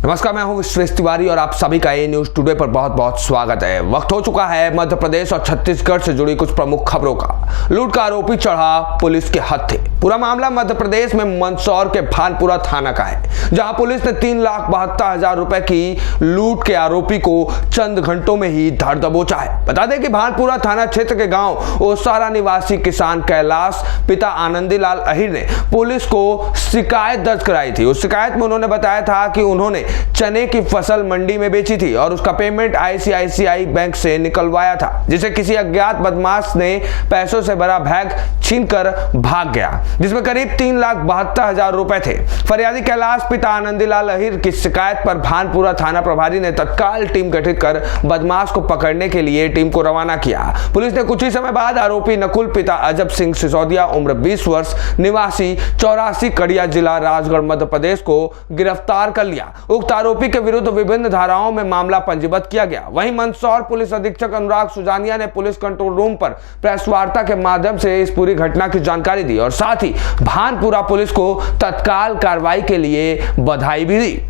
नमस्कार, मैं हूं विश्वेश तिवारी और आप सभी का ए न्यूज टुडे पर बहुत बहुत स्वागत है। वक्त हो चुका है मध्य प्रदेश और छत्तीसगढ़ से जुड़ी कुछ प्रमुख खबरों का। लूट का आरोपी चढ़ा पुलिस के हत्थे। पूरा मामला मध्य प्रदेश में मंदसौर के भानपुरा थाना का है, जहां पुलिस ने 3,72,000 रुपए की लूट के आरोपी को चंद घंटों में ही धर दबोचा है। बता दें कि भानपुरा थाना क्षेत्र के गांव ओसारा निवासी किसान कैलाश पिता आनंदीलाल अहिर ने पुलिस को शिकायत दर्ज कराई थी। उस शिकायत में उन्होंने बताया था कि उन्होंने चने की फसल मंडी में बेची थी और उसका पेमेंट आईसीआईसीआई बैंक से निकलवाया था, जिसे किसी अज्ञात बदमाश ने पैसों से भरा बैग छीनकर भाग गया, जिसमें करीब 3,72,000 रुपए थे। फरियादी कैलाश पिता आनंदीलाल अहिर की शिकायत पर भानपुरा थाना प्रभारी ने तत्काल टीम गठित कर बदमाश को पकड़ने के लिए टीम को रवाना किया। पुलिस ने कुछ ही समय बाद आरोपी नकुल पिता अजब सिंह सिसोदिया उम्र 20 वर्ष निवासी 84 कड़िया जिला राजगढ़ मध्य प्रदेश को गिरफ्तार कर लिया। उक्त आरोपी के विरुद्ध विभिन्न धाराओं में मामला पंजीबद्ध किया गया। वहीं मंदसौर पुलिस अधीक्षक अनुराग सुजानिया ने पुलिस कंट्रोल रूम पर प्रेस वार्ता के माध्यम से इस पूरी घटना की जानकारी दी और साथ ही भानपुरा पुलिस को तत्काल कार्रवाई के लिए बधाई भी दी।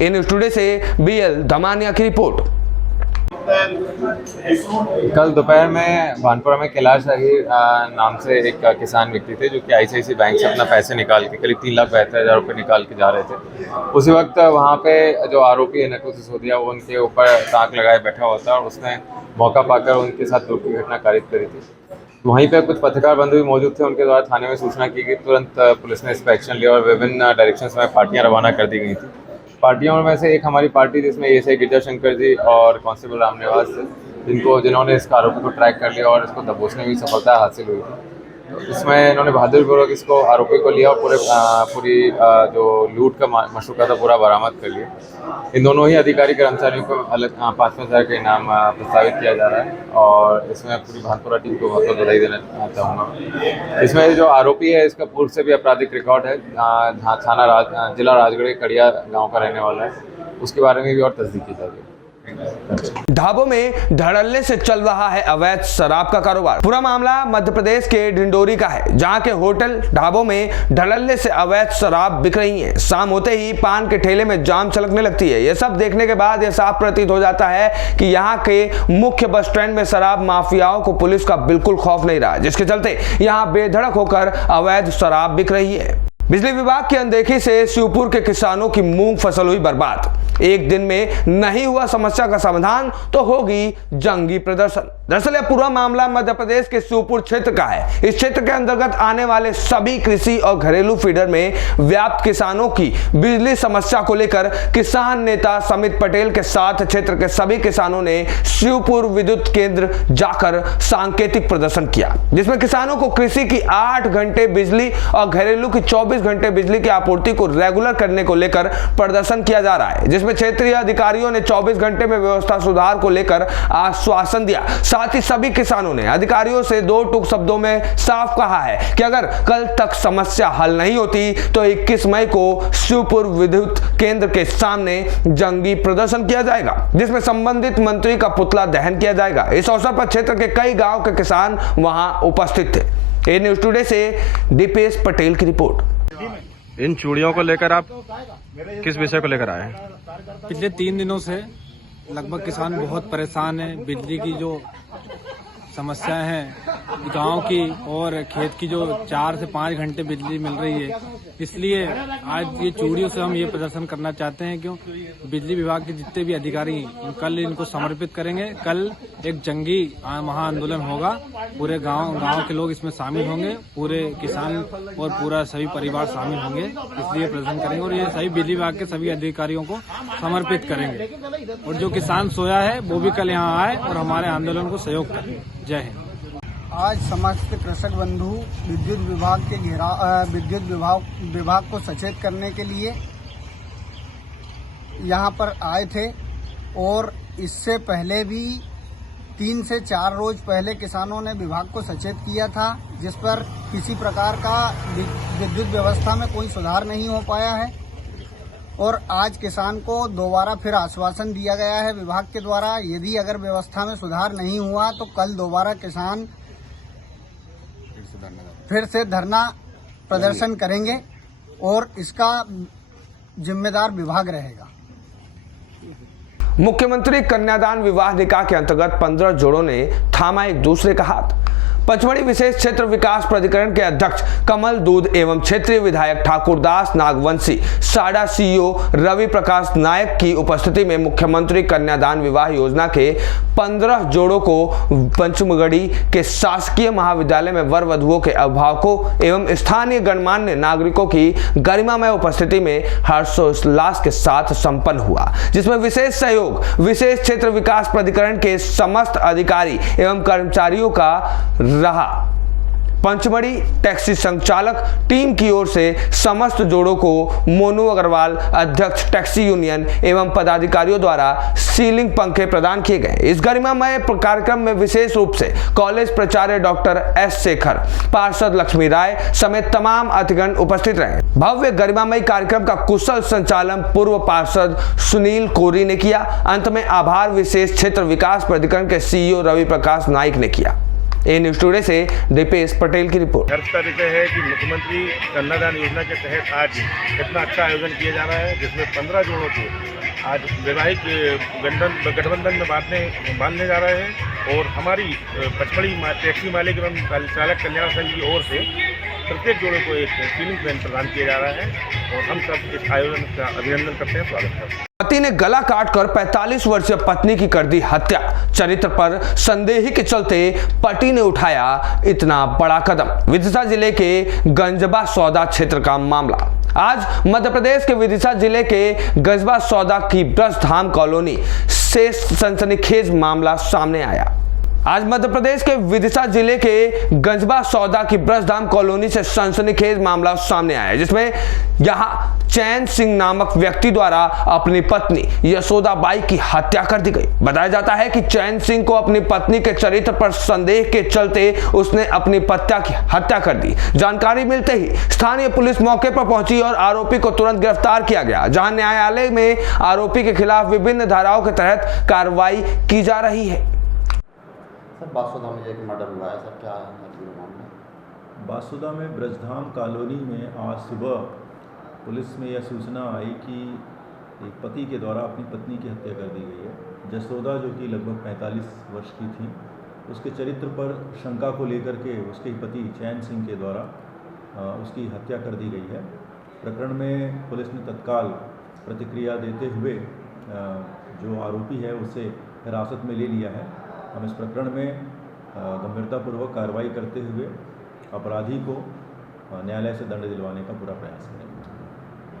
ए न्यूज टुडे से बीएल धमानिया की रिपोर्ट। कल दोपहर में भानपुरा में कैलाश अहिर नाम से एक किसान व्यक्ति थे, जो कि आईसीआईसीआई बैंक से अपना पैसे निकाल के करीब 3,72,000 रुपये निकाल के जा रहे थे। उसी वक्त वहाँ पे जो आरोपी है नकुल सिसोदिया, वो उनके ऊपर ताक लगाए बैठा हुआ था और उसने मौका पाकर उनके साथ लूट की घटना कारित करी थी। वहीं पे कुछ पत्रकार बंधु भी मौजूद थे। उनके द्वारा थाने में सूचना की गई। तुरंत पुलिस ने इस पर एक्शन लिया और विभिन्न डायरेक्शंस में पार्टियाँ रवाना कर दी गई थी। पार्टियों में से एक हमारी पार्टी, जिसमें एएसआई गिरजा शंकर जी और कांस्टेबल राम निवास थे, जिन्होंने इस आरोपी को ट्रैक कर लिया और इसको दबोचने में सफलता हासिल हुई थी। तो इसमें इन्होंने बहादुरपूर्वक इसको आरोपी को लिया और पूरी जो लूट का मशरूका था पूरा बरामद कर लिया। इन दोनों ही अधिकारी कर्मचारियों को अलग 5,000 का इनाम प्रस्तावित किया जा रहा है और इसमें पूरी भानपुरा टीम को बहुत बहुत बधाई देना चाहूँगा। इसमें जो आरोपी है, इसका पूर्व से भी आपराधिक रिकॉर्ड है। थाना जिला राजगढ़ कड़िया गाँव का रहने वाला है। उसके बारे में भी और तस्दीक की जाएगी। ढाबों में धड़ल्ले से चल रहा है अवैध शराब का कारोबार। पूरा मामला मध्य प्रदेश के डिंडोरी का है, जहां के होटल ढाबों में धड़ल्ले से अवैध शराब बिक रही है। शाम होते ही पान के ठेले में जाम छलकने लगती है। यह सब देखने के बाद यह साफ प्रतीत हो जाता है कि यहाँ के मुख्य बस स्टैंड में शराब माफियाओं को पुलिस का बिल्कुल खौफ नहीं रहा, जिसके चलते यहाँ बेधड़क होकर अवैध शराब बिक रही है। बिजली विभाग की अनदेखी से शिवपुर के किसानों की मूंग फसल हुई बर्बाद। एक दिन में नहीं हुआ समस्या का समाधान तो होगी जंगी प्रदर्शन। दरअसल यह पूरा मामला मध्य प्रदेश के शिवपुर क्षेत्र का है। इस क्षेत्र के अंतर्गत आने वाले सभी कृषि और घरेलू फीडर में व्याप्त किसानों की बिजली समस्या को लेकर किसान नेता समित पटेल के साथ क्षेत्र के सभी किसानों ने शिवपुर विद्युत केंद्र जाकर सांकेतिक प्रदर्शन किया, जिसमें किसानों को कृषि की 8 घंटे बिजली और घरेलू की 24 घंटे बिजली की आपूर्ति को रेगुलर करने को लेकर प्रदर्शन किया जा रहा है, जिसमें क्षेत्रीय अधिकारियों ने 24 घंटे में व्यवस्था सुधार को लेकर आश्वासन दिया। साथ ही सभी किसानों ने अधिकारियों से 2 टूक शब्दों में साफ कहा है कि अगर कल तक समस्या हल नहीं होती तो 21 मई को शिवपुर विद्युत केंद्र के सामने जंगी प्रदर्शन किया जाएगा, जिसमें संबंधित मंत्री का पुतला दहन किया जाएगा। इस अवसर पर क्षेत्र के कई गांव के किसान वहां उपस्थित थे। ए न्यूज टुडे से दीपेश पटेल की रिपोर्ट। इन चूड़ियों को लेकर आप किस विषय को लेकर आए हैं? पिछले 3 दिनों से लगभग किसान बहुत परेशान हैं। बिजली की जो समस्याएं हैं गांव की और खेत की, जो 4 से 5 घंटे बिजली मिल रही है, इसलिए आज ये चूड़ियों से हम ये प्रदर्शन करना चाहते हैं। क्यों बिजली विभाग के जितने भी अधिकारी कल इनको समर्पित करेंगे। कल एक जंगी महा आंदोलन होगा। पूरे गांव के लोग इसमें शामिल होंगे, पूरे किसान और पूरा सभी परिवार शामिल होंगे, इसलिए प्रदर्शन करेंगे और ये सभी बिजली विभाग के सभी अधिकारियों को समर्पित करेंगे। और जो किसान सोया है वो भी कल यहाँ आए और हमारे आंदोलन को सहयोग करें। जय हिंद। आज समस्त कृषक बंधु विद्युत विभाग को सचेत करने के लिए यहाँ पर आए थे और इससे पहले भी 3 से 4 रोज पहले किसानों ने विभाग को सचेत किया था, जिस पर किसी प्रकार का विद्युत व्यवस्था में कोई सुधार नहीं हो पाया है। और आज किसान को दोबारा फिर आश्वासन दिया गया है विभाग के द्वारा, यदि अगर व्यवस्था में सुधार नहीं हुआ तो कल दोबारा किसान फिर से धरना प्रदर्शन करेंगे और इसका जिम्मेदार विभाग रहेगा। मुख्यमंत्री कन्यादान विवाह निकाह के अंतर्गत 15 जोड़ों ने थामा एक दूसरे का हाथ। पचमढ़ी विशेष क्षेत्र विकास प्राधिकरण के अध्यक्ष कमल दूध एवं क्षेत्रीय विधायक ठाकुरदास नागवंशी, साडा सीईओ रवि प्रकाश नायक की उपस्थिति में मुख्यमंत्री कन्यादान विवाह योजना के 15 जोड़ों को पंचमगढ़ी के शासकीय महाविद्यालय में वर वधुओं के अभिभावकों एवं स्थानीय गणमान्य नागरिकों की गरिमामय उपस्थिति में हर्षोल्लास के साथ संपन्न हुआ, जिसमें विशेष सहयोग विशेष क्षेत्र विकास प्राधिकरण के समस्त अधिकारी एवं कर्मचारियों का रहा। पंचमढ़ी टैक्सी संचालक टीम की ओर से समस्त जोड़ों को मोनू अग्रवाल अध्यक्ष टैक्सी यूनियन एवं पदाधिकारियों द्वारा सीलिंग पंखे प्रदान किए गए। इस गरिमामय कार्यक्रम में विशेष रूप से कॉलेज प्राचार्य डॉक्टर एस शेखर, पार्षद लक्ष्मी राय समेत तमाम अतिथिगण उपस्थित रहे। भव्य गरिमामय कार्यक्रम का कुशल संचालन पूर्व पार्षद सुनील कोरी ने किया। अंत में आभार विशेष क्षेत्र विकास प्राधिकरण के सीईओ रवि प्रकाश नाइक ने किया। ए न्यूज़ टुडे से दीपेश पटेल की रिपोर्ट। हर्ष का विषय है कि मुख्यमंत्री कन्यादान योजना के तहत आज इतना अच्छा आयोजन किया जा रहा है, जिसमें 15 जोड़ों को आज वैवाहिक गठबंधन में बांधने जा रहे हैं। और हमारी पचमढ़ी टैक्सी मालिक एवं चालक कल्याण संघ की ओर से प्रत्येक जोड़े को एक सीलिंग फैन प्रदान किया जा रहा है और हम सब इस आयोजन का अभिनंदन करते हैं, स्वागत करते हैं। पति ने गला काटकर 45 वर्षीय पत्नी की कर दी हत्या। चरित्र पर संदेह के चलते पति ने उठाया इतना बड़ा कदम। विदिशा जिले के गंजबा सौदा क्षेत्र का मामला। आज मध्य प्रदेश के विदिशा जिले के गंजबा सौदा की ब्रजधाम कॉलोनी से सनसनीखेज मामला सामने आया। आज मध्य प्रदेश के विदिशा जिले के गंजबा सौदा की ब्रजधाम कॉलोनी से सनसनीखेज मामला सामने आया, जिसमें यहां चैन सिंह नामक व्यक्ति द्वारा अपनी पत्नी यशोदाबाई की हत्या कर दी गई। बताया जाता है कि चैन सिंह को अपनी पत्नी के चरित्र पर संदेह के चलते उसने अपनी पत्नी की हत्या कर दी। जानकारी मिलते ही स्थानीय पुलिस मौके पर पहुंची और आरोपी को तुरंत गिरफ्तार किया गया, जहां न्यायालय में आरोपी के खिलाफ विभिन्न धाराओं के तहत कार्रवाई की जा रही है। सर, बासुदा में एक मर्डर हुआ है, सर क्या मामला? बासुदा में ब्रजधाम कॉलोनी में आज सुबह पुलिस में यह सूचना आई कि एक पति के द्वारा अपनी पत्नी की हत्या कर दी गई है। जसोदा, जो कि लगभग 45 वर्ष की थी, उसके चरित्र पर शंका को लेकर के उसके पति चैन सिंह के द्वारा उसकी हत्या कर दी गई है। प्रकरण में पुलिस ने तत्काल प्रतिक्रिया देते हुए जो आरोपी है उसे हिरासत में ले लिया है। हम इस प्रकरण में गंभीरतापूर्वक कार्रवाई करते हुए अपराधी को न्यायालय से दंड दिलवाने का पूरा प्रयास करेंगे।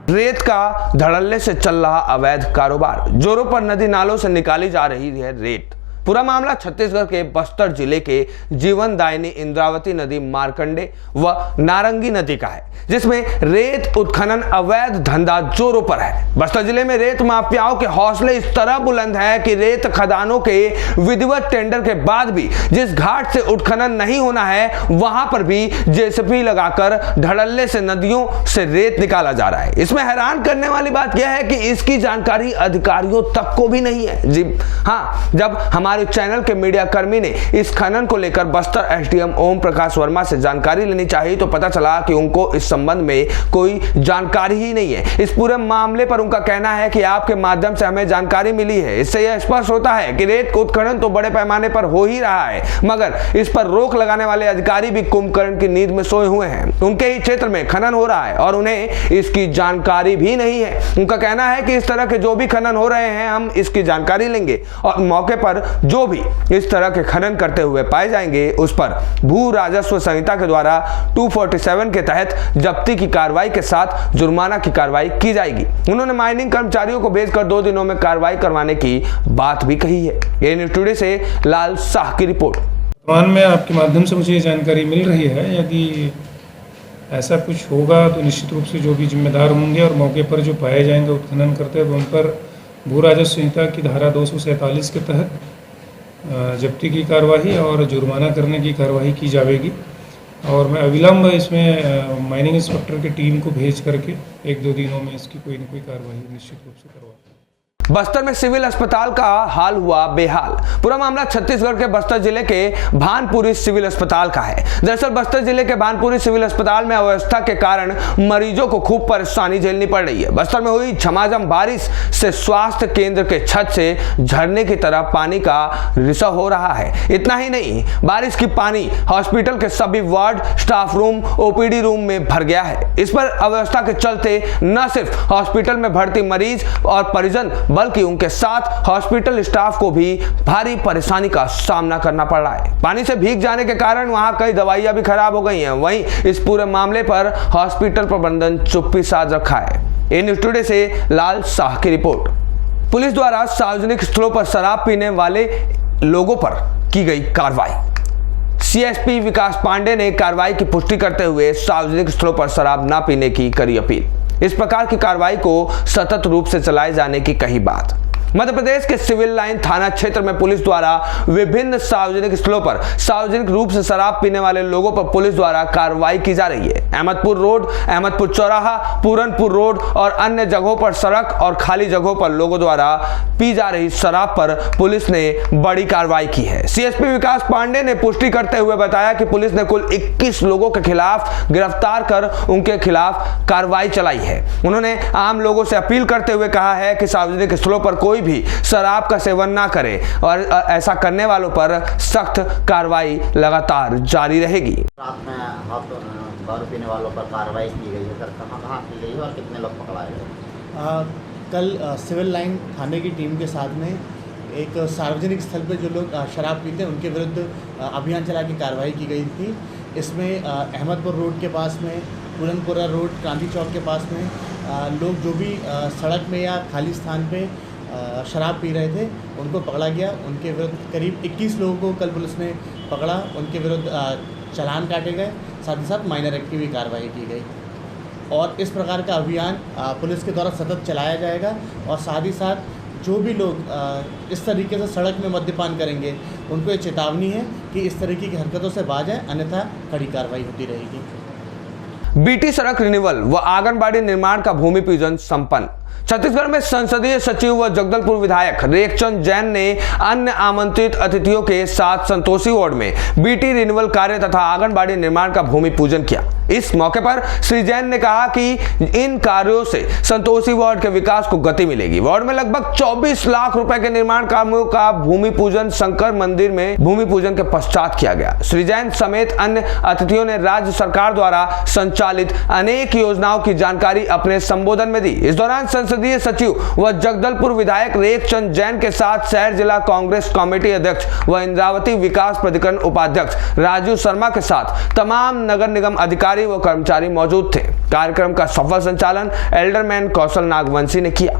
रेत का धड़ल्ले से चल रहा अवैध कारोबार। जोरों पर नदी नालों से निकाली जा रही है रेत। पूरा मामला छत्तीसगढ़ के बस्तर जिले के जीवनदायिनी इंद्रावती नदी, मार्कंडे व नारंगी नदी का है, जिसमें रेत उत्खनन अवैध धंधा जोरों पर है। बस्तर जिले में रेत माफियाओं के हौसले इस तरह बुलंद है कि रेत खदानों के विधिवत टेंडर के बाद भी जिस घाट से उत्खनन नहीं होना है वहां पर भी जेसीबी लगाकर धड़ल्ले से नदियों से रेत निकाला जा रहा है। इसमें हैरान करने वाली बात यह है कि इसकी जानकारी अधिकारियों तक को भी नहीं है। जी हाँ, जब हमारे चैनल के मीडिया कर्मी ने इस खनन को लेकर बस्तर एसडीएम ओम प्रकाश वर्मा से जानकारी लेनी चाहिए तो पता चला कि उनको इस संबंध में कोई जानकारी ही नहीं है। इस पूरे मामले पर उनका कहना है कि आपके माध्यम से हमें जानकारी मिली है। इससे यह स्पष्ट होता है कि रेत का उत्खनन तो बड़े पैमाने पर हो ही रहा है, मगर इस पर रोक लगाने वाले अधिकारी भी कुंभकर्ण की नींद में सोए हुए हैं। उनके ही क्षेत्र में खनन हो रहा है और उन्हें इसकी जानकारी भी नहीं है। उनका कहना है कि इस तरह के जो भी खनन हो रहे हैं हम इसकी जानकारी लेंगे और मौके पर जो भी इस तरह के खनन करते हुए पाए जाएंगे उस पर भू राजस्व संहिता के द्वारा 247 के तहत जब्ती की कार्रवाई के साथ जुर्माना की कार्रवाई की जाएगी। उन्होंने माइनिंग कर्मचारियों को भेजकर 2 दिनों में कार्रवाई करवाने की बात भी कही है। ए न्यूज़ टुडे से लाल शाह की रिपोर्ट। वर्तमान में आपके माध्यम से मुझे ये जानकारी मिल रही है, यदि ऐसा कुछ होगा तो निश्चित रूप से जो भी जिम्मेदार होंगे और मौके पर जो पाए जाएंगे उत्खनन करते हुए उन पर भू राजस्व संहिता की धारा 247 के तहत जब्ती की कार्रवाई और जुर्माना करने की कार्रवाई की जाएगी। और मैं अविलंब इसमें माइनिंग इंस्पेक्टर की टीम को भेज करके 1-2 दिनों में इसकी कोई न कोई कार्रवाई निश्चित रूप से करवा बस्तर में सिविल अस्पताल का हाल हुआ बेहाल। पूरा मामला छत्तीसगढ़ के बस्तर जिले के भानपुरी सिविल अस्पताल का है। दरअसल बस्तर जिले के भानपुरी सिविल अस्पताल में अव्यवस्था के कारण मरीजों को खूब परेशानी झेलनी पड़ रही है। बस्तर में हुई झमाझम बारिश से स्वास्थ्य केंद्र के छत से झरने की तरह पानी का रिसाव हो रहा है। इतना ही नहीं, बारिश की पानी हॉस्पिटल के सभी ward, staff room, OPD room में भर गया है। इस पर अव्यवस्था के चलते न सिर्फ हॉस्पिटल में भर्ती मरीज और परिजन बल्कि उनके साथ हॉस्पिटल स्टाफ को भी भारी परेशानी का सामना करना पड़ रहा है। पानी से भीग जाने के कारण वहां कई दवाइयां भी खराब हो गई हैं। वहीं इस पूरे मामले पर हॉस्पिटल प्रबंधन चुप्पी साध रखा है। ए न्यूज़ टुडे से लाल शाह की रिपोर्ट। पुलिस द्वारा सार्वजनिक स्थलों पर शराब पीने वाले लोगों पर की गई कार्रवाई। सीएसपी विकास पांडे ने कार्रवाई की पुष्टि करते हुए सार्वजनिक स्थलों पर शराब न पीने की करी अपील। इस प्रकार की कार्रवाई को सतत रूप से चलाए जाने की कही बात। मध्य प्रदेश के सिविल लाइन थाना क्षेत्र में पुलिस द्वारा विभिन्न सार्वजनिक स्थलों पर सार्वजनिक रूप से शराब पीने वाले लोगों पर पुलिस द्वारा कार्रवाई की जा रही है। अहमदपुर रोड, अहमदपुर चौराहा, पूरनपुर रोड और अन्य जगहों पर सड़क और खाली जगहों पर लोगों द्वारा पी जा रही शराब पर पुलिस ने बड़ी कार्रवाई की है। सीएसपी विकास पांडे ने पुष्टि करते हुए बताया कि पुलिस ने कुल 21 लोगों के खिलाफ गिरफ्तार कर उनके खिलाफ कार्रवाई चलाई है। उन्होंने आम लोगों से अपील करते हुए कहा है कि सार्वजनिक स्थलों पर कोई भी शराब का सेवन ना करे और ऐसा करने वालों पर सख्त कार्रवाई लगातार जारी रहेगी। रात में दारू पीने वालों पर कार्रवाई की गई है सर, कहाँ की गई है और कितने लोग पकड़ाए गए? कल सिविल लाइन थाने की टीम के साथ में एक सार्वजनिक स्थल पर जो लोग शराब पीते हैं उनके विरुद्ध अभियान चला के कार्रवाई की गई थी। इसमें अहमदपुर रोड के पास में, पूरनपुरा रोड, क्रांति चौक के पास में लोग जो भी सड़क में या खाली स्थान पे शराब पी रहे थे उनको पकड़ा गया। उनके विरुद्ध करीब 21 लोगों को कल पुलिस ने पकड़ा। उनके विरुद्ध चालान काटे गए, साथ ही साथ माइनर एक्ट की भी कार्रवाई की गई। और इस प्रकार का अभियान पुलिस के द्वारा सतत चलाया जाएगा। और साथ ही साथ जो भी लोग इस तरीके से सड़क में मद्यपान करेंगे उनको ये चेतावनी है कि इस तरीके की हरकतों से बाज आए, अन्यथा कड़ी कार्रवाई होती रहेगी। बीटी सड़क रिन्यूअल व आंगनबाड़ी निर्माण का भूमि पूजन संपन्न। छत्तीसगढ़ में संसदीय सचिव व जगदलपुर विधायक रेखचंद जैन ने अन्य आमंत्रित अतिथियों के साथ संतोषी वार्ड में बीटी रिन्यूअल कार्य तथा आंगनबाड़ी निर्माण का भूमि पूजन किया। इस मौके पर श्री जैन ने कहा कि इन कार्यों से संतोषी वार्ड के विकास को गति मिलेगी। वार्ड में लगभग 24 लाख रुपए के निर्माण कामों का भूमि पूजन शंकर मंदिर में भूमि पूजन के पश्चात किया गया। श्री जैन समेत अन्य अतिथियों ने राज्य सरकार द्वारा संचालित अनेक योजनाओं की जानकारी अपने संबोधन में दी। इस दौरान संसदीय सचिव व जगदलपुर विधायक रेखचंद जैन के साथ शहर जिला कांग्रेस कमेटी अध्यक्ष व इंद्रावती विकास प्राधिकरण उपाध्यक्ष राजू शर्मा के साथ तमाम नगर निगम अधिकारी व कर्मचारी मौजूद थे। कार्यक्रम का सफल संचालन एल्डरमैन कौशल नागवंशी ने किया।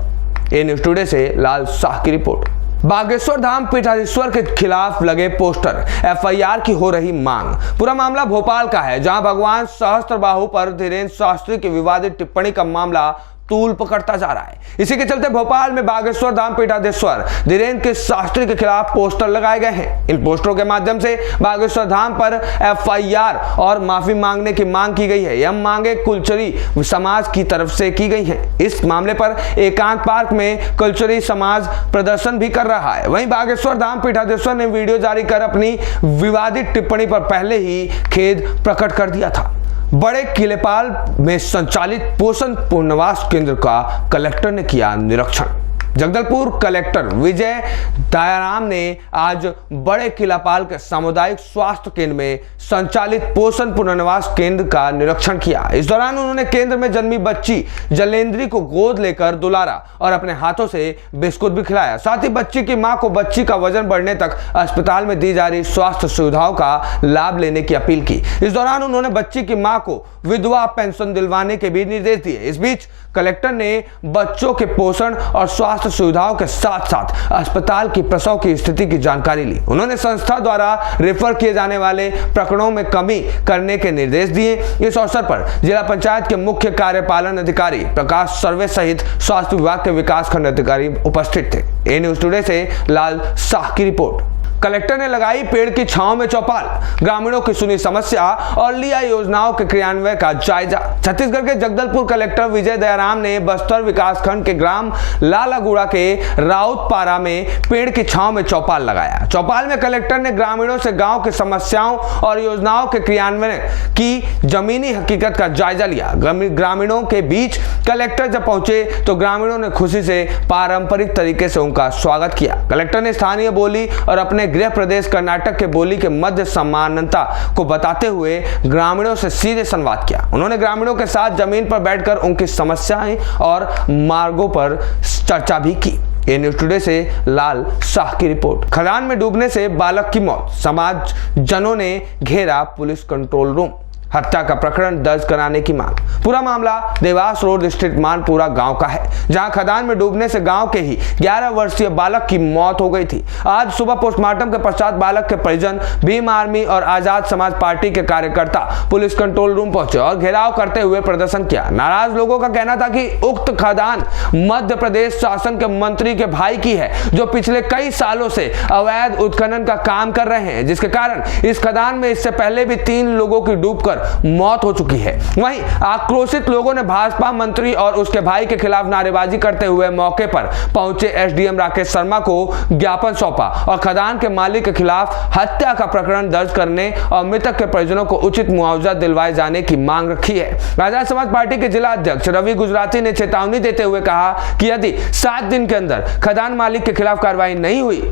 ए न्यूज़ टुडे से लाल शाह की रिपोर्ट। बागेश्वर धाम पीठाधीश्वर के खिलाफ लगे पोस्टर, एफआईआर की हो रही मांग। पूरा मामला भोपाल का है, जहां भगवान सहस्त्रबाहु पर धीरेन्द्र शास्त्री की विवादित टिप्पणी का मामला तूल पकड़ता जा रहा है। इसी के चलते भोपाल में बागेश्वर धाम पीठाधीश्वर धीरेन्द्र के शास्त्री के खिलाफ पोस्टर लगाए गए हैं। इन पोस्टरों के माध्यम से बागेश्वर धाम पर एफआईआर और माफी मांगने की मांग की गई है। यह मांगे कुलचरी समाज की तरफ से की गई हैं। इस मामले पर एकांत पार्क में कुलचरी समाज प्रदर्शन भी कर रहा है। वहीं बागेश्वर धाम पीठाधीश्वर ने वीडियो जारी कर अपनी विवादित टिप्पणी पर पहले ही खेद प्रकट कर दिया था। बड़े किलेपाल में संचालित पोषण पुनर्वास केंद्र का कलेक्टर ने किया निरीक्षण। जगदलपुर कलेक्टर विजय दयाराम ने आज बड़े किलापाल के सामुदायिक स्वास्थ्य केंद्र में संचालित पोषण पुनर्वास केंद्र का निरीक्षण किया। इस दौरान उन्होंने केंद्र में जन्मी बच्ची जलेंद्री को गोद लेकर दुलारा और अपने हाथों से बिस्कुट भी खिलाया। साथ ही बच्ची की मां को बच्ची का वजन बढ़ने तक अस्पताल में दी जा रही स्वास्थ्य सुविधाओं का लाभ लेने की अपील की। इस दौरान उन्होंने बच्ची की मां को विधवा पेंशन दिलवाने के भी निर्देश दिए। इस बीच कलेक्टर ने बच्चों के पोषण और स्वास्थ्य सुविधाओं के साथ साथ अस्पताल की प्रसव की स्थिति की जानकारी ली। उन्होंने संस्था द्वारा रेफर किए जाने वाले प्रकरणों में कमी करने के निर्देश दिए। इस अवसर पर जिला पंचायत के मुख्य कार्यपालन अधिकारी प्रकाश सर्वे सहित स्वास्थ्य विभाग के विकास खंड अधिकारी उपस्थित थे। ए न्यूज़ टुडे से लाल शाह की रिपोर्ट। कलेक्टर ने लगाई पेड़ की छांव में चौपाल, ग्रामीणों की सुनी समस्या और लिया योजनाओं के क्रियान्वयन का जायजा। छत्तीसगढ़ के जगदलपुर कलेक्टर विजय दयाराम ने बस्तर विकासखंड के ग्राम लालागुड़ा के राउतपारा में पेड़ की छांव में चौपाल लगाया। चौपाल में कलेक्टर ने ग्रामीणों से गांव की समस्याओं और योजनाओं के क्रियान्वयन की जमीनी हकीकत का जायजा लिया। ग्रामीणों के बीच कलेक्टर जब पहुंचे तो ग्रामीणों ने खुशी से पारंपरिक तरीके से उनका स्वागत किया। कलेक्टर ने स्थानीय बोली और अपने गृह प्रदेश कर्नाटक के बोली के मध्य समानता को बताते हुए ग्रामीणों से सीधे संवाद किया। उन्होंने ग्रामीणों के साथ जमीन पर बैठकर उनकी समस्याएं और मार्गों पर चर्चा भी की। ये न्यूज टुडे से लाल शाह की रिपोर्ट। खदान में डूबने से बालक की मौत, समाज जनों ने घेरा पुलिस कंट्रोल रूम, हत्या का प्रकरण दर्ज कराने की मांग। पूरा मामला देवास रोड स्थित मानपुरा गांव का है, जहां खदान में डूबने से गांव के ही 11 वर्षीय बालक की मौत हो गई थी। आज सुबह पोस्टमार्टम के पश्चात बालक के परिजन, भीम आर्मी और आजाद समाज पार्टी के कार्यकर्ता पुलिस कंट्रोल रूम पहुंचे और घेराव करते हुए प्रदर्शन किया। नाराज लोगों का कहना था कि उक्त खदान मध्य प्रदेश शासन के मंत्री के भाई की है, जो पिछले कई सालों से अवैध उत्खनन का काम कर रहे हैं, जिसके कारण इस खदान में इससे पहले भी 3 लोगों की डूबकर मौत हो चुकी है। वहीं आक्रोशित लोगों ने भाजपा मंत्री और उसके भाई के खिलाफ नारेबाजी करते हुए मौके पर पहुंचे एसडीएम राकेश शर्मा को ज्ञापन सौंपा और खदान के मालिक के खिलाफ हत्या का प्रकरण दर्ज करने और मृतक के परिजनों को उचित मुआवजा दिलवाए जाने की मांग रखी है। आजाद समाज पार्टी के जिला अध्यक्ष रवि गुजराती ने चेतावनी देते हुए कहा कि यदि 7 दिन के अंदर खदान मालिक के खिलाफ कार्रवाई नहीं हुई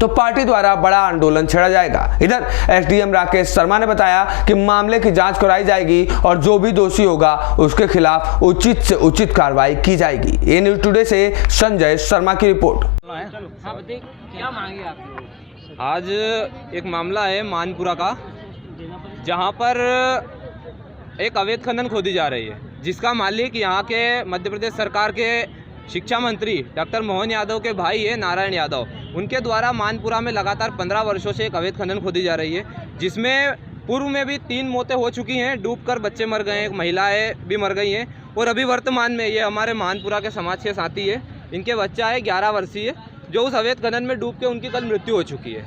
तो पार्टी द्वारा बड़ा आंदोलन छेड़ा जाएगा। इधर एसडीएम राकेश शर्मा ने बताया कि मामले की जांच कराई जाएगी और जो भी दोषी होगा उसके खिलाफ उचित से उचित कार्रवाई की जाएगी। ये न्यूज टुडे से संजय शर्मा की रिपोर्ट। क्या मांगे आप? आज एक मामला है मानपुरा का, जहां पर एक अवैध खनन खोदी जा रही है, जिसका मालिक यहाँ के मध्य प्रदेश सरकार के शिक्षा मंत्री डॉक्टर मोहन यादव के भाई है नारायण यादव। उनके द्वारा मानपुरा में लगातार 15 वर्षों से एक अवैध खनन खोदी जा रही है, जिसमें पूर्व में भी 3 मौतें हो चुकी हैं, डूबकर बच्चे मर गए हैं, एक महिलाएं भी मर गई हैं और अभी वर्तमान में ये हमारे मानपुरा के समाज के साथी है, इनके बच्चा है 11 वर्षीय, जो उस अवैध खनन में डूब के उनकी कल मृत्यु हो चुकी है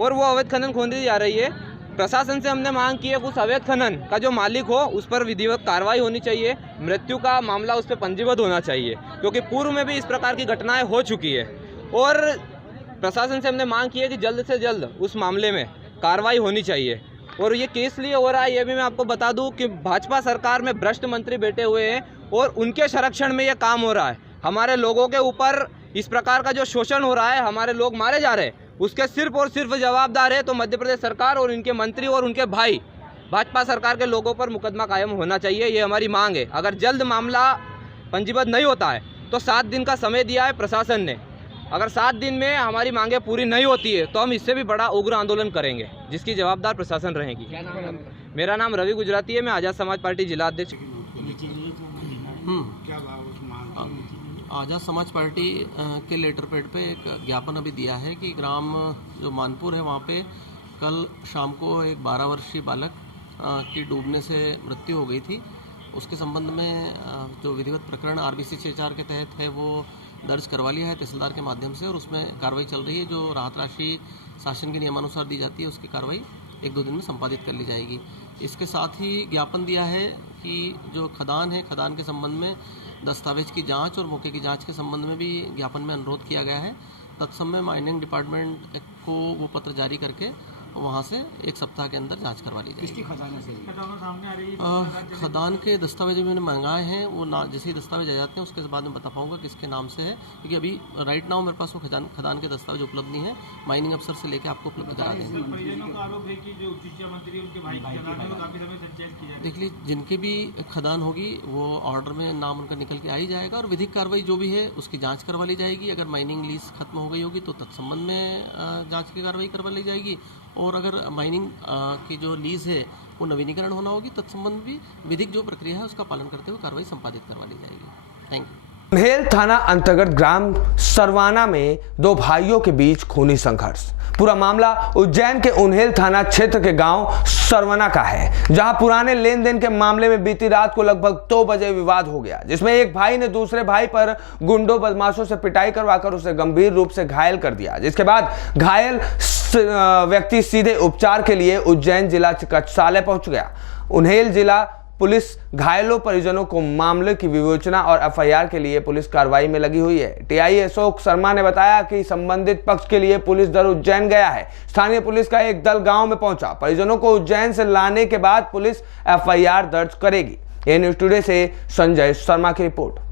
और वो अवैध खनन खोदी जा रही है। प्रशासन से हमने मांग की है कि उस अवैध खनन का जो मालिक हो उस पर विधिवत कार्रवाई होनी चाहिए, मृत्यु का मामला उस पर पंजीबद्ध होना चाहिए, क्योंकि पूर्व में भी इस प्रकार की घटनाएं हो चुकी है। और प्रशासन से हमने मांग की है कि जल्द से जल्द उस मामले में कार्रवाई होनी चाहिए। और ये केस लिए हो रहा है, ये भी मैं आपको बता दूं कि भाजपा सरकार में भ्रष्ट मंत्री बैठे हुए हैं और उनके संरक्षण में ये काम हो रहा है। हमारे लोगों के ऊपर इस प्रकार का जो शोषण हो रहा है, हमारे लोग मारे जा रहे हैं, उसके सिर्फ और सिर्फ जवाबदार है तो मध्य प्रदेश सरकार और इनके मंत्री और उनके भाई। भाजपा सरकार के लोगों पर मुकदमा कायम होना चाहिए, ये हमारी मांग है। अगर जल्द मामला पंजीबद्ध नहीं होता है तो 7 दिन का समय दिया है प्रशासन ने। अगर 7 दिन में हमारी मांगें पूरी नहीं होती है तो हम इससे भी बड़ा उग्र आंदोलन करेंगे, जिसकी जवाबदार प्रशासन रहेगी। मेरा नाम रवि गुजराती है, मैं आज़ाद समाज पार्टी जिला अध्यक्ष। आज़ाद समाज पार्टी के लेटर पैड पे एक ज्ञापन अभी दिया है कि ग्राम जो मानपुर है वहाँ पे कल शाम को एक 12 वर्षीय बालक की डूबने से मृत्यु हो गई थी। उसके संबंध में जो विधिवत प्रकरण RBC 64 के तहत है वो दर्ज करवा लिया है तहसीलदार के माध्यम से और उसमें कार्रवाई चल रही है। जो राहत राशि शासन के नियमानुसार दी जाती है उसकी कार्रवाई 1-2 दिन में संपादित कर ली जाएगी। इसके साथ ही ज्ञापन दिया है कि जो खदान है, खदान के संबंध में दस्तावेज की जांच और मौके की जांच के संबंध में भी ज्ञापन में अनुरोध किया गया है। तत्समय माइनिंग डिपार्टमेंट को वो पत्र जारी करके वहाँ से 1 सप्ताह के अंदर जांच करवा ली जाएगी। किसकी खदान से सामने आ रही है? खदान के दस्तावेज मैंने मंगाए हैं, वो ना जैसे ही दस्तावेज आ जाते हैं उसके बाद में बता पाऊंगा किसके नाम से है, क्योंकि अभी राइट नाउ मेरे पास वो खदान के दस्तावेज उपलब्ध नहीं है। माइनिंग अफसर से लेकर आपको उपलब्ध करा देंगे। देख लीजिए, जिनकी भी खदान होगी वो ऑर्डर में नाम उनका निकल के आ ही जाएगा और विधिक कार्रवाई जो भी है उसकी जाँच करवा ली जाएगी। अगर माइनिंग लीज खत्म हो गई होगी तो तत्संबंध में जाँच की कार्रवाई करवा ली जाएगी और अगर माइनिंग की जो लीज है वो नवीनीकरण होना होगी, तत्संबंध भी विधिक जो प्रक्रिया है उसका पालन करते हुए कार्रवाई संपादित करवा ली जाएगी। Thank you. उन्हेल थाना अंतर्गत ग्राम सरवाना में दो भाइयों के बीच खूनी संघर्ष। पूरा मामला उज्जैन के उन्हेल थाना क्षेत्र के गांव सरवना का है, जहां पुराने लेन देन के मामले में बीती रात को लगभग 2 बजे विवाद हो गया, जिसमें एक भाई ने दूसरे भाई पर गुंडों बदमाशों से पिटाई करवाकर उसे गंभीर रूप से घायल कर दिया, जिसके बाद घायल व्यक्ति सीधे उपचार के लिए उज्जैन जिला चिकित्सालय पहुंच गया। उन्हेल जिला पुलिस घायलों परिजनों को मामले की विवेचना और एफआईआर के लिए पुलिस कार्रवाई में लगी हुई है। टीआई अशोक शर्मा ने बताया कि संबंधित पक्ष के लिए पुलिस दल उज्जैन गया है। स्थानीय पुलिस का एक दल गांव में पहुंचा। परिजनों को उज्जैन से लाने के बाद पुलिस एफआईआर दर्ज करेगी। ये न्यूज टुडे से संजय शर्मा की रिपोर्ट।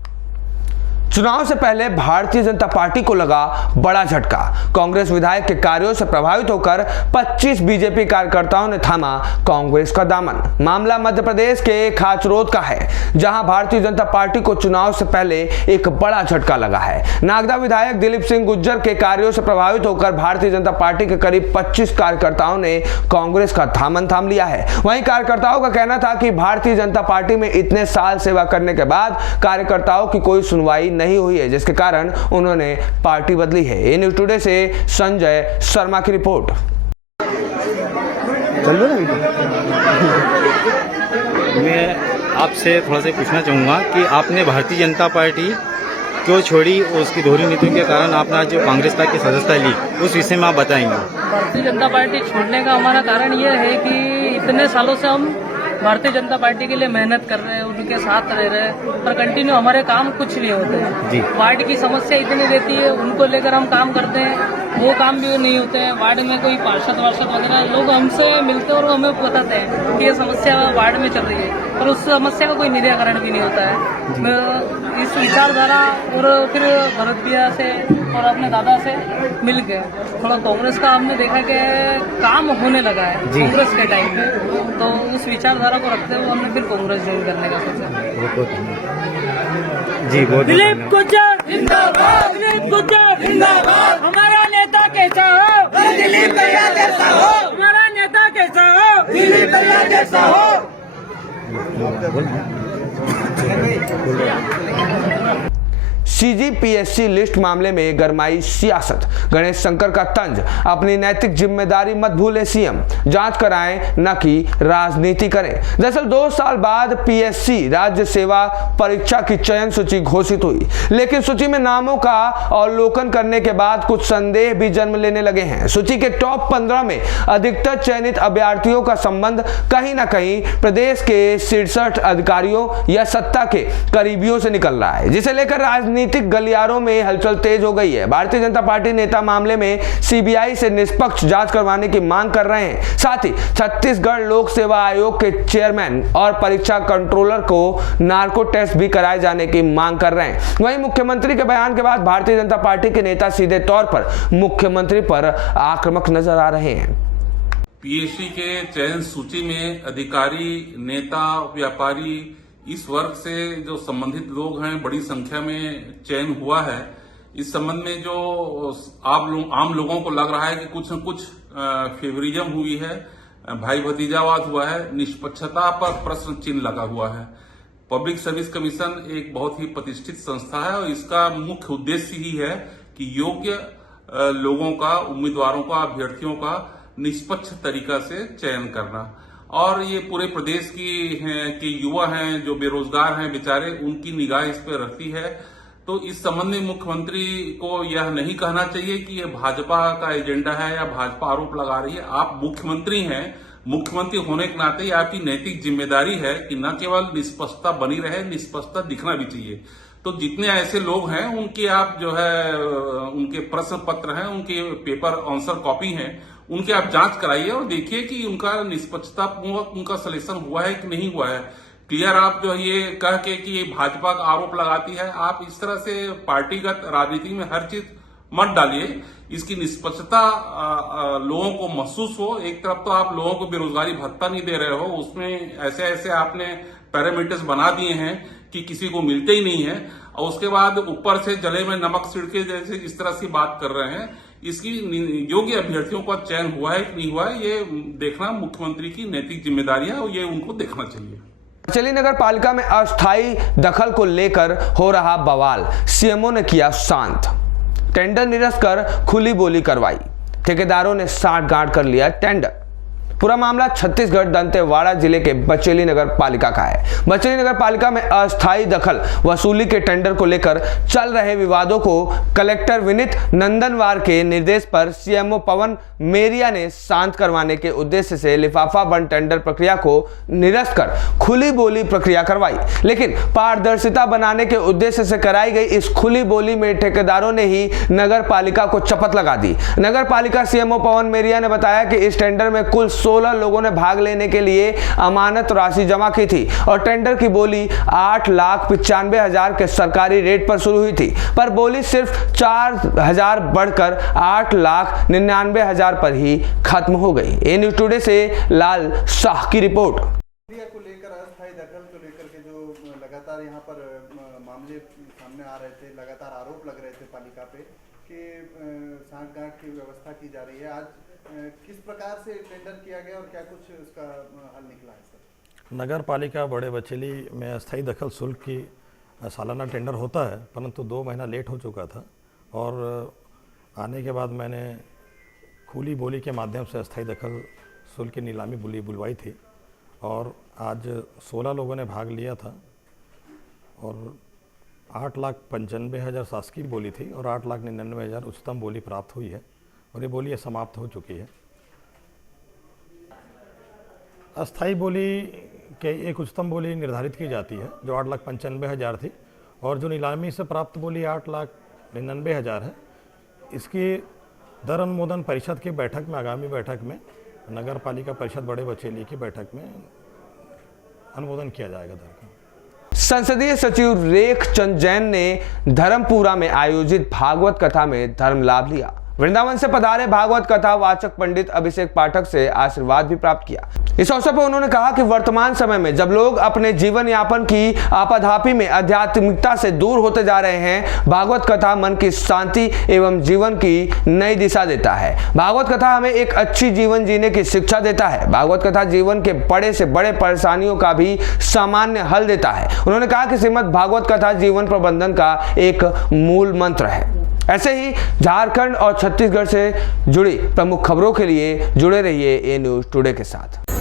चुनाव से पहले भारतीय जनता पार्टी को लगा बड़ा झटका। कांग्रेस विधायक के कार्यों से प्रभावित होकर 25 बीजेपी कार्यकर्ताओं ने थामा कांग्रेस का दामन। मामला मध्य प्रदेश के खाचरोद का है, जहां भारतीय जनता पार्टी को चुनाव से पहले एक बड़ा झटका लगा है। नागदा विधायक दिलीप सिंह गुज्जर के कार्यों से प्रभावित होकर भारतीय जनता पार्टी के करीब 25 कार्यकर्ताओं ने कांग्रेस का दामन थाम लिया है। वहीं कार्यकर्ताओं का कहना था कि भारतीय जनता पार्टी में इतने साल सेवा करने के बाद कार्यकर्ताओं की कोई सुनवाई नहीं हुई है, जिसके कारण उन्होंने पार्टी बदली है। ये न्यूज टुडे से संजय शर्मा की रिपोर्ट। मैं आपसे थोड़ा सा पूछना चाहूँगा कि आपने भारतीय जनता पार्टी क्यों छोड़ी और उसकी दोहरी नीतियों के कारण आपने आज जो कांग्रेस की सदस्यता ली, उस विषय में आप बताएंगे। भारतीय जनता पार्टी छोड़ने का हमारा कारण यह है कि इतने सालों से हम भारतीय जनता पार्टी के लिए मेहनत कर रहे हैं, उनके साथ रह रहे हैं, पर कंटिन्यू हमारे काम कुछ नहीं होते हैं। वार्ड की समस्या इतनी रहती है, उनको लेकर हम काम करते हैं, वो काम भी नहीं होते हैं। वार्ड में कोई पार्षद वगैरह लोग हमसे मिलते हैं और वो हमें बताते हैं कि ये समस्या वार्ड में चल रही है, पर उस समस्या का कोई निराकरण भी नहीं होता है। इस विचारधारा और फिर भरत भैया से और अपने दादा से मिल के थोड़ा कांग्रेस का हमने देखा कि काम होने लगा है कांग्रेस के टाइम में, तो उस विचारधारा को रखते हुए हमने फिर कांग्रेस ज्वाइन करने का सोचा। दिलीप गुज्जर जिंदाबाद, दिलीप गुज्जर जिंदाबाद। हमारा नेता कैसा हो? दिलीप भैया जैसा हो। हमारा नेता कैसा हो? दिलीप भैया जैसा हो। सीजीपीएससी लिस्ट मामले में गरमाई सियासत। गणेश शंकर का तंज, अपनी नैतिक जिम्मेदारी मत भूले सीएम, जांच कराएं न कि राजनीति करें। दरअसल 2 साल बाद पीएससी राज्य सेवा परीक्षा की चयन सूची घोषित हुई, लेकिन सूची में नामों का अवलोकन करने के बाद कुछ संदेह भी जन्म लेने लगे हैं। सूची के टॉप 15 में अधिकतर चयनित अभ्यर्थियों का संबंध कहीं न कहीं प्रदेश के 66 अधिकारियों या सत्ता के करीबियों से निकल रहा है, जिसे लेकर राजनीतिक गलियारों में हलचल तेज हो गई है। भारतीय जनता पार्टी नेता मामले में सीबीआई से निष्पक्ष जांच करवाने की मांग कर रहे हैं। साथ ही छत्तीसगढ़ लोक सेवा आयोग के चेयरमैन और परीक्षा कंट्रोलर को नार्को टेस्ट भी कराए जाने की मांग कर रहे हैं। वहीं मुख्यमंत्री के बयान के बाद भारतीय जनता पार्टी के नेता सीधे तौर पर मुख्यमंत्री पर आक्रामक नजर आ रहे हैं। पीएससी के चयन सूची में अधिकारी, नेता, व्यापारी, इस वर्ग से जो संबंधित लोग हैं बड़ी संख्या में चयन हुआ है। इस संबंध में जो आम लोगों को लग रहा है कि कुछ न कुछ फेवरिज्म हुई है, भाई भतीजावाद हुआ है, निष्पक्षता पर प्रश्न चिन्ह लगा हुआ है। पब्लिक सर्विस कमीशन एक बहुत ही प्रतिष्ठित संस्था है और इसका मुख्य उद्देश्य ही है कि योग्य लोगों का, उम्मीदवारों का, अभ्यर्थियों का निष्पक्ष तरीका से चयन करना। और ये पूरे प्रदेश के युवा हैं जो बेरोजगार हैं बेचारे, उनकी निगाह इस पर रहती है। तो इस संबंध में मुख्यमंत्री को यह नहीं कहना चाहिए कि यह भाजपा का एजेंडा है या भाजपा आरोप लगा रही है। आप मुख्यमंत्री हैं, मुख्यमंत्री होने के नाते आपकी नैतिक जिम्मेदारी है कि न केवल निष्पक्षता बनी रहे, निष्पक्षता दिखना भी चाहिए। तो जितने ऐसे लोग हैं उनके आप जो है उनके प्रश्न पत्र हैं, उनके पेपर आंसर कॉपी हैं, उनके आप जांच कराइए और देखिए कि उनका निष्पक्षता पूर्वक उनका सिलेक्शन हुआ है कि नहीं हुआ है। क्लियर आप जो ये कह के कि ये भाजपा का आरोप लगाती है, आप इस तरह से पार्टीगत राजनीति में हर चीज मत डालिए। इसकी निष्पक्षता लोगों को महसूस हो। एक तरफ तो आप लोगों को बेरोजगारी भत्ता नहीं दे रहे हो, उसमें ऐसे ऐसे आपने पैरामीटर्स बना दिए हैं कि किसी को मिलते ही नहीं है, और उसके बाद ऊपर से जले में नमक छिड़के जैसे इस तरह से बात कर रहे हैं। इसकी योग्य अभ्यर्थियों का चयन हुआ है कि नहीं हुआ है, ये देखना मुख्यमंत्री की नैतिक जिम्मेदारी है और ये उनको देखना चाहिए। बचेली नगर पालिका में अस्थायी दखल को लेकर हो रहा बवाल, सीएमओ ने किया शांत। टेंडर निरस्त कर खुली बोली करवाई, ठेकेदारों ने साठ-गांठ कर लिया टेंडर। पूरा मामला छत्तीसगढ़ दंतेवाड़ा जिले के बचेली नगर पालिका का है। बचेली नगर पालिका में अस्थायी दखल वसूली के टेंडर को लेकर चल रहे विवादों को कलेक्टर विनीत नंदनवार के निर्देश पर सीएमओ पवन मेरिया ने शांत करवाने के उद्देश्य से लिफाफा बंद टेंडर प्रक्रिया को निरस्त कर खुली बोली प्रक्रिया करवाई। लेकिन पारदर्शिता बनाने के उद्देश्य से कराई गई इस खुली बोली में ठेकेदारों ने ही नगर पालिका को चपत लगा दी। नगर पालिका सीएमओ पवन मेरिया ने बताया कि इस टेंडर में कुल 16 लोगों ने भाग लेने के लिए अमानत राशि जमा की थी और टेंडर की बोली 8,95,000 के सरकारी रेट पर शुरू हुई थी, पर बोली सिर्फ 4,000 बढ़कर 8,99,000 पर ही खत्म हो गई। ए न्यूज़ टुडे से लाल शाह की रिपोर्ट। को लेकर अस्थायी दखल को लेकर के जो लगातार यहाँ पर मामले सामने आ रहे थे, लगातार आरोप लग रहे थे पालिका पे कि साठ-गांठ की व्यवस्था की जा रही है, आज किस प्रकार से टेंडर किया गया और क्या कुछ उसका हल निकला है सर? नगर पालिका बड़े बचेली में अस्थायी दखल शुल्क की सालाना टेंडर होता है, परंतु 2 महीना लेट हो चुका था और आने के बाद मैंने खुली बोली के माध्यम से अस्थायी दखल शुल्क की नीलामी बुलवाई थी और आज 16 लोगों ने भाग लिया था और 8,95,000 शासकीय बोली थी और 8,99,000 उच्चतम बोली प्राप्त हुई है और ये बोली समाप्त हो चुकी है। अस्थाई बोली के एक उच्चतम बोली निर्धारित की जाती है जो 8,95,000 थी और जो नीलामी से प्राप्त बोली 8,99,000 है। इसकी दर अनुमोदन परिषद की बैठक में, आगामी बैठक में, नगर पालिका परिषद बड़े बचेली की बैठक में अनुमोदन किया जाएगा दर का। संसदीय सचिव रेख चंद जैन ने धर्मपुरा में आयोजित भागवत कथा में धर्म लाभ लिया। वृंदावन से पधारे भागवत कथा वाचक पंडित अभिषेक पाठक से आशीर्वाद भी प्राप्त किया। इस अवसर पर उन्होंने कहा कि वर्तमान समय में जब लोग अपने जीवन यापन की आपाधापी में आध्यात्मिकता से दूर होते जा रहे हैं, भागवत कथा मन की शांति एवं जीवन की नई दिशा देता है। भागवत कथा हमें एक अच्छी जीवन जीने की शिक्षा देता है। भागवत कथा जीवन के बड़े से बड़े परेशानियों का भी सामान्य हल देता है। उन्होंने कहा कि श्रीमद् भागवत कथा जीवन प्रबंधन का एक मूल मंत्र है। ऐसे ही झारखंड और छत्तीसगढ़ से जुड़ी प्रमुख खबरों के लिए जुड़े रहिए ए न्यूज़ टुडे के साथ।